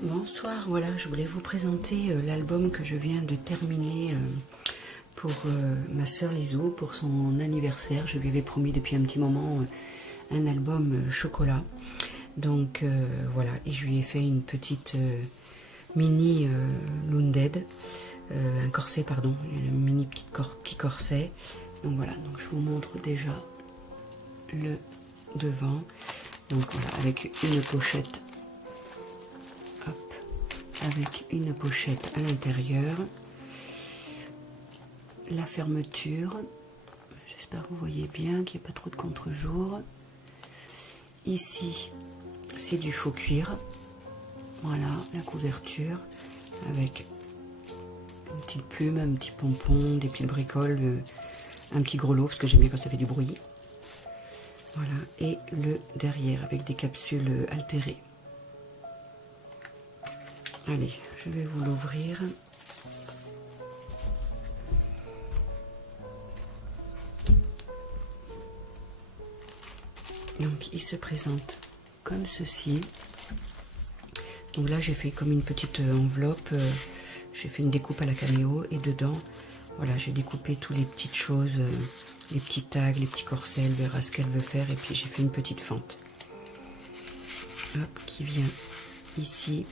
Bonsoir, voilà, je voulais vous présenter l'album que je viens de terminer pour ma sœur Lisou, pour son anniversaire. Je lui avais promis depuis un petit moment un album chocolat. Donc voilà, et je lui ai fait une petite mini Lunded, un corset pardon, un mini petit corset. Donc voilà, donc je vous montre déjà le devant. Donc voilà, avec une pochette. Avec une pochette à l'intérieur, la fermeture, j'espère que vous voyez bien, qu'il n'y ait pas trop de contre-jour. Ici, c'est du faux cuir, voilà la couverture, avec une petite plume, un petit pompon, des petites bricoles, un petit grelot, parce que j'aime bien quand ça fait du bruit. Voilà, et le derrière, avec des capsules altérées. Allez, je vais vous l'ouvrir. Donc il se présente comme ceci. Donc là j'ai fait comme une petite enveloppe, j'ai fait une découpe à la caméo et dedans, voilà, j'ai découpé toutes les petites choses, les petits tags, les petits corsets, elle verra ce qu'elle veut faire et puis j'ai fait une petite fente. Hop, qui vient ici.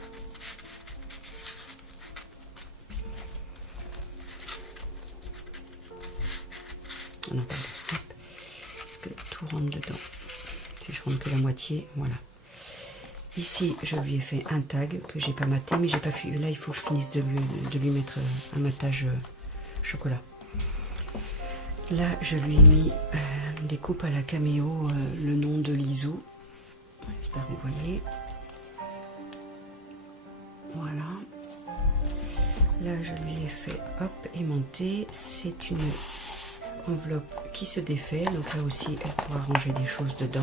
Non, pardon. Hop. Parce que tout rentre dedans. Si je rentre que la moitié, voilà. Ici, je lui ai fait un tag que j'ai pas maté, mais j'ai pas fait. Là, il faut que je finisse de lui mettre un matage chocolat. Là, je lui ai mis des coupes à la caméo, le nom de Lisou. J'espère que vous voyez. Voilà. Là, je lui ai fait hop aimanté. C'est une enveloppe qui se défait, donc là aussi elle pourra ranger des choses dedans.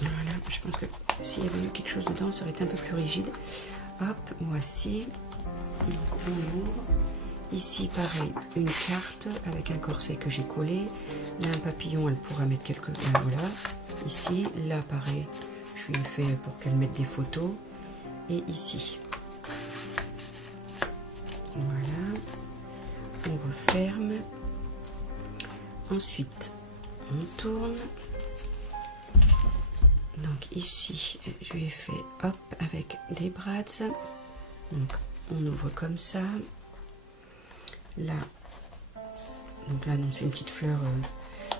Voilà, je pense que s'il y avait eu quelque chose dedans, ça aurait été un peu plus rigide. Hop, voici. Donc on ouvre. Ici, pareil, une carte avec un corset que j'ai collé. Là, un papillon, elle pourra mettre quelques... voilà. Ici, là, pareil, je lui ai fait pour qu'elle mette des photos. Et ici. Voilà. On referme. Ensuite, on tourne. Donc ici, je lui ai fait hop avec des brads. Donc, on ouvre comme ça. Là, donc là, c'est une petite fleur.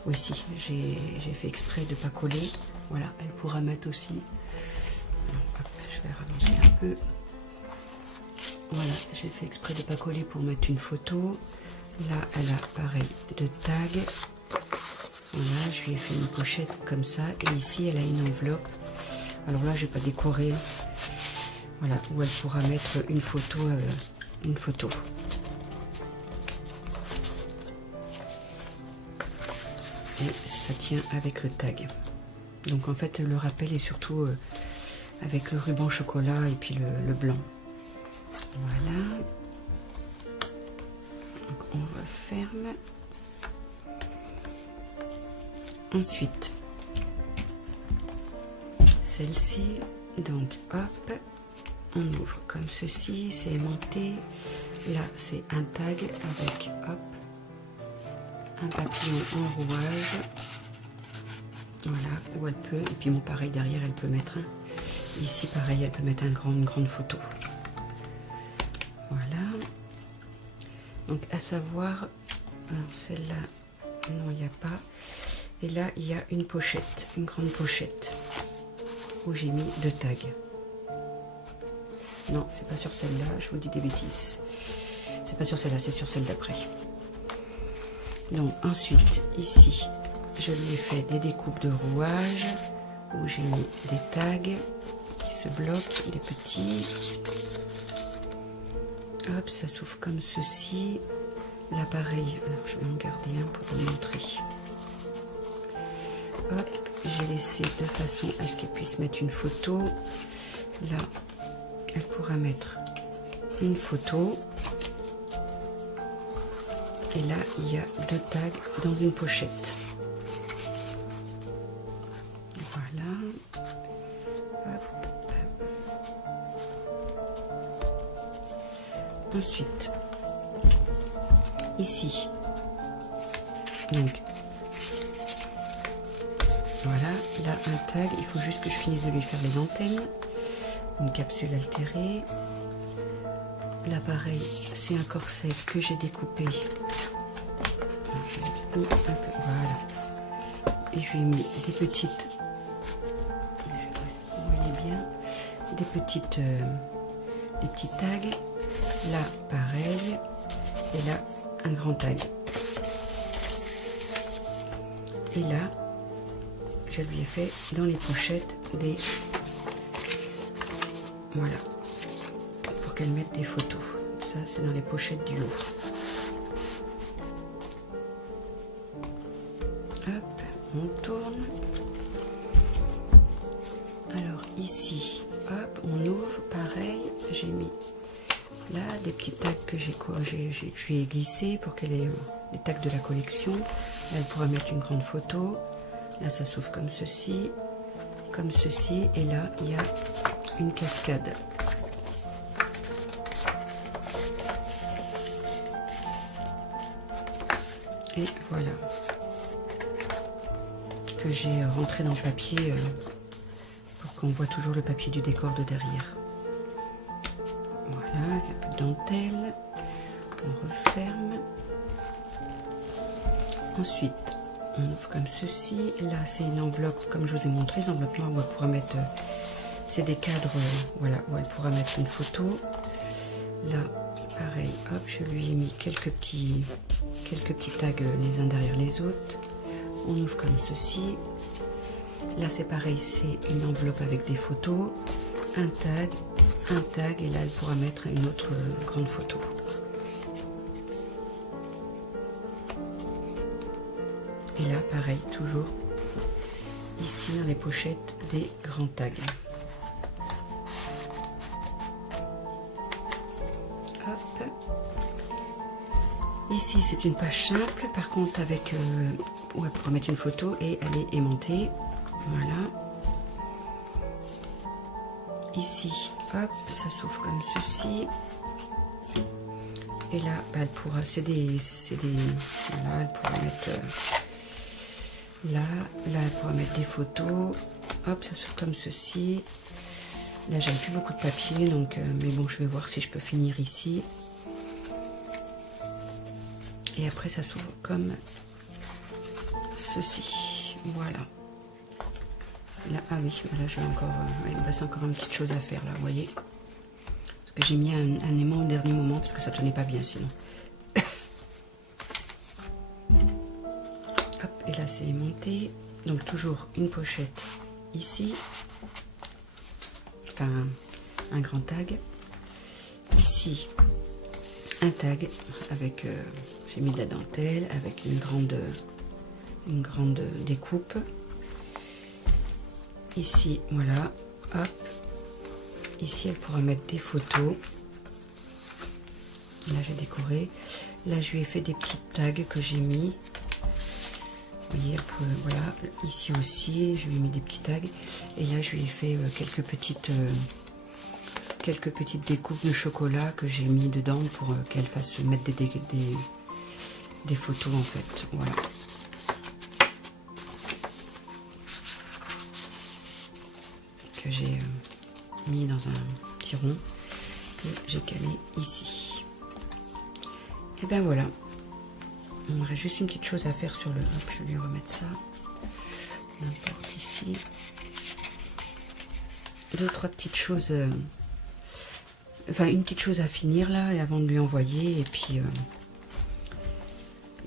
Oui, si, j'ai fait exprès de ne pas coller. Voilà, elle pourra mettre aussi. Donc, hop, je vais avancer un peu. Voilà, j'ai fait exprès de ne pas coller pour mettre une photo. Là, elle a pareil de tag. Voilà, je lui ai fait une pochette comme ça. Et ici, elle a une enveloppe. Alors là, je n'ai pas décoré. Voilà, où elle pourra mettre une photo. Et ça tient avec le tag. Donc en fait le rappel est surtout avec le ruban chocolat et puis le blanc. Voilà. Donc on referme. Ensuite celle-ci, donc hop, on ouvre comme ceci, c'est aimanté. Là c'est un tag avec hop un papillon en rouage, voilà, où elle peut, et puis bon pareil derrière elle peut mettre un, ici pareil elle peut mettre une grande photo. Voilà, donc à savoir, celle-là, non il n'y a pas, et là il y a une pochette, une grande pochette, où j'ai mis 2 tags. Non, c'est pas sur celle-là, je vous dis des bêtises, c'est pas sur celle-là, c'est sur celle d'après. Donc ensuite ici je lui ai fait des découpes de rouage où j'ai mis des tags qui se bloquent, des petits. Hop, ça s'ouvre comme ceci. Là pareil, je vais en garder un pour vous montrer. Hop, j'ai laissé de façon à ce qu'elle puisse mettre une photo. Là, elle pourra mettre une photo. Et là, il y a 2 tags dans une pochette. Voilà. Hop. Ensuite, ici, donc, voilà, là un tag, il faut juste que je finisse de lui faire les antennes. Une capsule altérée. Là pareil, c'est un corset que j'ai découpé. Voilà. Et je lui ai mis des petites, vous voyez bien, des petits tags. Là pareil. Et là un grand tag. Et là, je lui ai fait dans les pochettes des... Voilà. Pour qu'elle mette des photos. Ça, c'est dans les pochettes du lot. Hop, on tourne. Alors ici, hop, on ouvre. Pareil, j'ai mis là des petits tags que je lui ai glissé pour qu'elle ait les tags de la collection. Là, elle pourra mettre une grande photo. Là, ça s'ouvre comme ceci, et là, il y a une cascade. Et voilà, que j'ai rentré dans le papier pour qu'on voit toujours le papier du décor de derrière. Voilà, un peu de dentelle, on referme. Ensuite, on ouvre comme ceci. Là, c'est une enveloppe, comme je vous ai montré, une enveloppe là où elle pourra mettre... c'est des cadres, voilà, où elle pourra mettre une photo. Là, pareil, hop, je lui ai mis quelques petits tags les uns derrière les autres. On ouvre comme ceci. Là, c'est pareil, c'est une enveloppe avec des photos. Un tag, et là, elle pourra mettre une autre grande photo. Et là, pareil, toujours ici dans les pochettes des grands tags. Hop. Ici, c'est une page simple, par contre, avec où elle pourra mettre une photo et elle est aimantée. Voilà. Ici, hop, ça s'ouvre comme ceci. Et là, bah, elle pourra, voilà, elle pourra mettre là, elle pourra mettre des photos. Hop, ça s'ouvre comme ceci. Là, j'avais plus beaucoup de papier, donc, mais bon, je vais voir si je peux finir ici. Et après, ça s'ouvre comme ceci. Voilà. Là, ah oui, là, j'ai encore, il me reste encore une petite chose à faire, là, vous voyez. Parce que j'ai mis un aimant au dernier moment, parce que ça tenait pas bien, sinon. Hop, et là, c'est aimanté. Donc, toujours une pochette ici. Enfin, un grand tag. Ici, un tag avec... j'ai mis de la dentelle avec une grande découpe. Ici, voilà, hop. Ici, elle pourra mettre des photos. Là, j'ai décoré. Là, je lui ai fait des petits tags que j'ai mis. Vous voyez, voilà. Ici aussi, je lui ai mis des petits tags. Et là, je lui ai fait quelques petites découpes de chocolat que j'ai mis dedans pour qu'elle fasse mettre des photos, en fait. Voilà. Que j'ai mis dans un petit rond que j'ai calé ici. Et ben voilà, on aurait juste une petite chose à faire sur le... Hop, je vais lui remettre ça n'importe ici. 2-3 petites choses, enfin une petite chose à finir là et avant de lui envoyer, et puis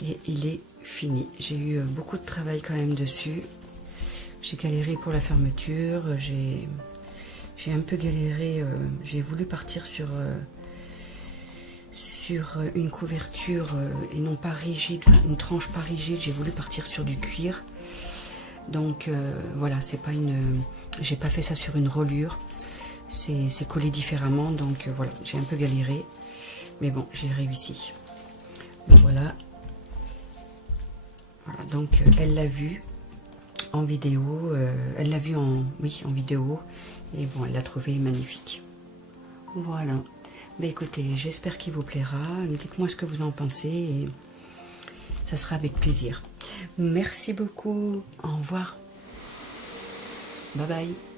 et il est fini. J'ai eu beaucoup de travail quand même dessus. J'ai galéré pour la fermeture, j'ai un peu galéré, j'ai voulu partir sur une couverture et non pas rigide, enfin, une tranche pas rigide, j'ai voulu partir sur du cuir. Donc voilà, c'est pas une... j'ai pas fait ça sur une reliure, c'est collé différemment, donc voilà, j'ai un peu galéré, mais bon, j'ai réussi. Donc voilà, Voilà, donc elle l'a vu en vidéo, elle l'a vu en vidéo, et bon, elle l'a trouvé magnifique. Voilà. Ben écoutez, j'espère qu'il vous plaira. Dites-moi ce que vous en pensez et ça sera avec plaisir. Merci beaucoup. Au revoir. Bye bye.